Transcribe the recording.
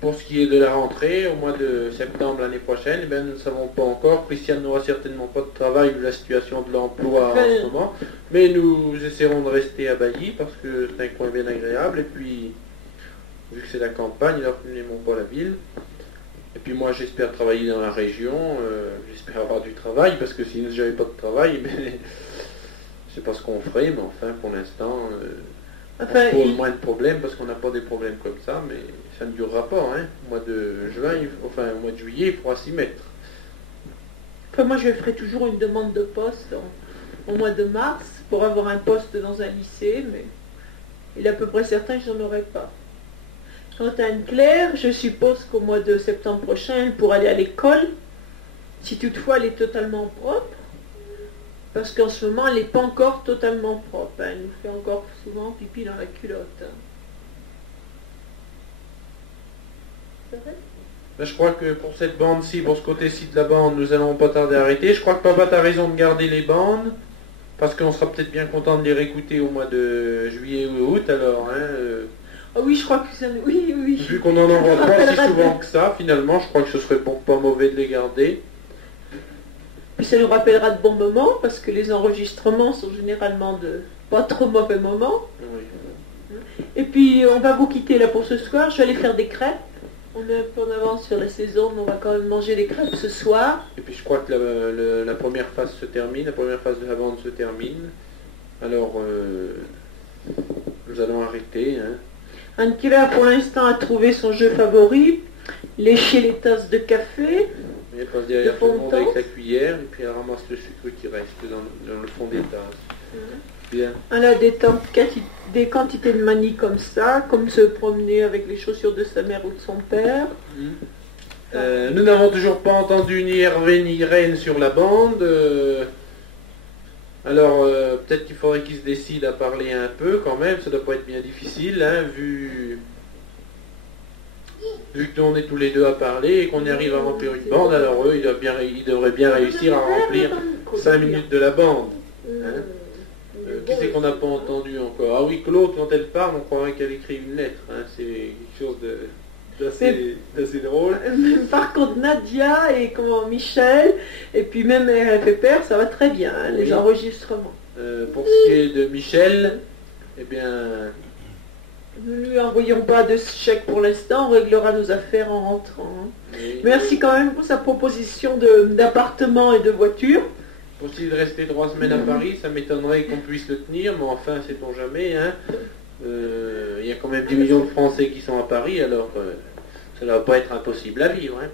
pour ce qui est de la rentrée, au mois de septembre l'année prochaine, eh bien, nous ne savons pas encore. Christiane n'aura certainement pas de travail vu la situation de l'emploi en ce moment. Mais nous essaierons de rester à Bailly parce que c'est un coin bien agréable. Et puis, vu que c'est la campagne, alors nous n'aimons pas la ville. Et puis moi, j'espère travailler dans la région. J'espère avoir du travail parce que si j'avais pas de travail, ben, je sais pas ce qu'on ferait. Mais enfin, pour l'instant, on se pose moins de problèmes parce qu'on n'a pas des problèmes comme ça. Mais ça ne durera pas. Hein. Au mois de juin, au mois de juillet, il faudra s'y mettre. Enfin, moi, je ferai toujours une demande de poste au mois de mars pour avoir un poste dans un lycée, mais il est à peu près certain que je n'en aurai pas. Quant à Anne-Claire, je suppose qu'au mois de septembre prochain, elle pourra aller à l'école, si toutefois elle est totalement propre, parce qu'en ce moment, elle n'est pas encore totalement propre. Hein. Elle nous fait encore souvent pipi dans la culotte. C'est vrai ? Ben, je crois que pour cette bande-ci, pour ce côté-ci de la bande, nous allons pas tarder à arrêter. Je crois que papa a raison de garder les bandes, parce qu'on sera peut-être bien content de les réécouter au mois de juillet ou août, alors. Hein, Oh oui, je crois que ça... Oui, oui. Vu qu'on n'en envoie pas si souvent que ça, finalement, je crois que ce serait pas mauvais de les garder. Puis ça nous rappellera de bons moments, parce que les enregistrements sont généralement de pas trop mauvais moments. Oui. Et puis, on va vous quitter là pour ce soir. Je vais aller faire des crêpes. On est un peu en avance sur la saison, mais on va quand même manger des crêpes ce soir. Et puis je crois que la première phase se termine, la première phase de la bande se termine. Alors, nous allons arrêter. Hein. Anne-Claire, pour l'instant, a trouvé son jeu favori, lécher les tasses de café. Elle passe derrière tout le monde avec sa cuillère, et puis elle ramasse le sucre qui reste dans le fond des tasses. Bien. Elle a des quantités de manies comme ça, comme se promener avec les chaussures de sa mère ou de son père. Nous n'avons toujours pas entendu ni Hervé ni Irène sur la bande. Alors peut-être qu'il faudrait qu'ils se décident à parler un peu quand même. Ça doit pas être bien difficile, hein, vu que on est tous les deux à parler et qu'on y arrive à remplir une bande. Alors eux, ils devraient bien réussir à remplir 5 minutes de la bande. Hein. Qui c'est qu'on n'a pas entendu encore? Ah oui, Claude, quand elle parle, on croirait qu'elle écrit une lettre. Hein. C'est quelque chose d'assez drôle. Par contre, Nadia et Michel, et puis même RFPR, ça va très bien, hein, les enregistrements. Pour ce qui est de Michel, eh bien... Nous ne lui envoyons pas de chèque pour l'instant, on réglera nos affaires en rentrant. Hein. Oui. Merci quand même pour sa proposition d'appartement et de voiture. Pour essayer de rester 3 semaines à Paris, ça m'étonnerait qu'on puisse le tenir, mais enfin, sait-on jamais. Hein. Il y a quand même 10 millions de Français qui sont à Paris, alors ça ne va pas être impossible à vivre. Hein.